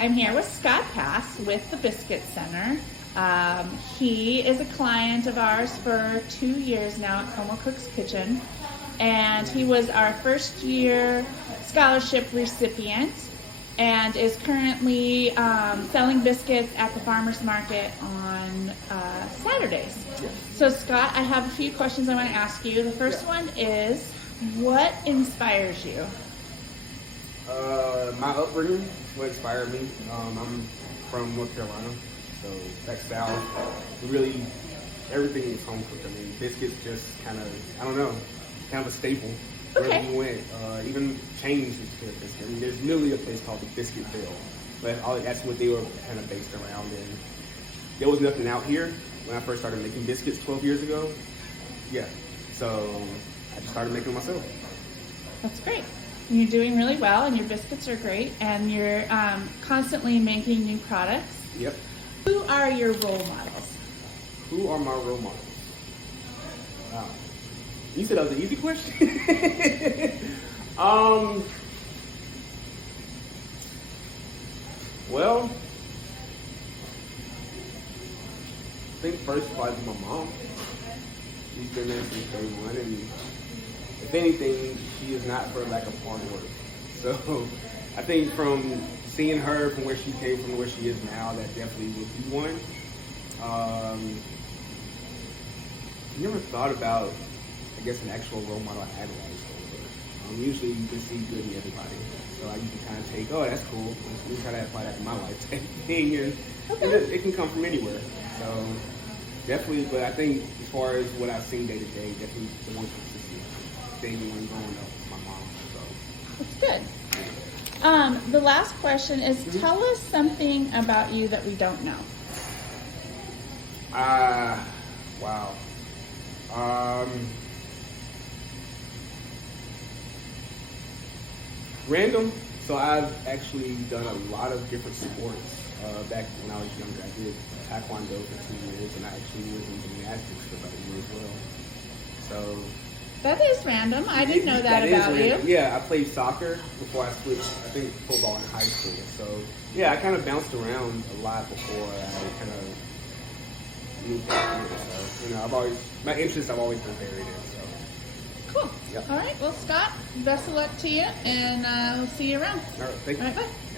I'm here with Scott Pass with the Biscuit Center. He is a client of ours for 2 years now at Como Cook's Kitchen, and he was our first year scholarship recipient and is currently selling biscuits at the farmer's market on Saturdays. So Scott, I have a few questions I want to ask you. The first one is, what inspires you? My upbringing, what inspired me. I'm from North Carolina, so back south. Really, everything is home cooked. I mean, biscuits just kind of, I don't know, kind of a staple. Okay. Wherever you went, even chains is to a biscuit. I mean, there's literally a place called the Biscuit Center, but that's what they were kind of based around. And there was nothing out here when I first started making biscuits 12 years ago. Yeah, so I just started making them myself. That's great. You're doing really well, and your biscuits are great, and you're constantly making new products. Yep. Who are your role models? Who are my role models? Wow. You said that was an easy question? Well, I think first probably my mom. She's been there since day one, and if anything, she is not for lack of hard work. So I think from seeing her from where she came from to where she is now, that definitely would be one. I never thought about, I guess, an actual role model I idolize over. Usually you can see good in everybody. So you can kind of take, oh, that's cool. Let me try to apply that to my life type thing. And it can come from anywhere. So definitely, but I think as far as what I've seen day to day, definitely the one consistent thing when growing up with my mom. So That's good. The last question is, tell us something about you that we don't know. Wow. Random. So I've actually done a lot of different sports. Back when I was younger, I did Taekwondo for 2 years, and I actually was in gymnastics for about a year as well. So That is random. I didn't know that about you. Yeah, I played soccer before I switched, I think, football in high school. So yeah, I kind of bounced around a lot before I kind of moved out here. So, my interests I've always been varied in. So Cool. Yep. All right. Well, Scott, best of luck to you, and we'll see you around. All right, thank you. All right, bye.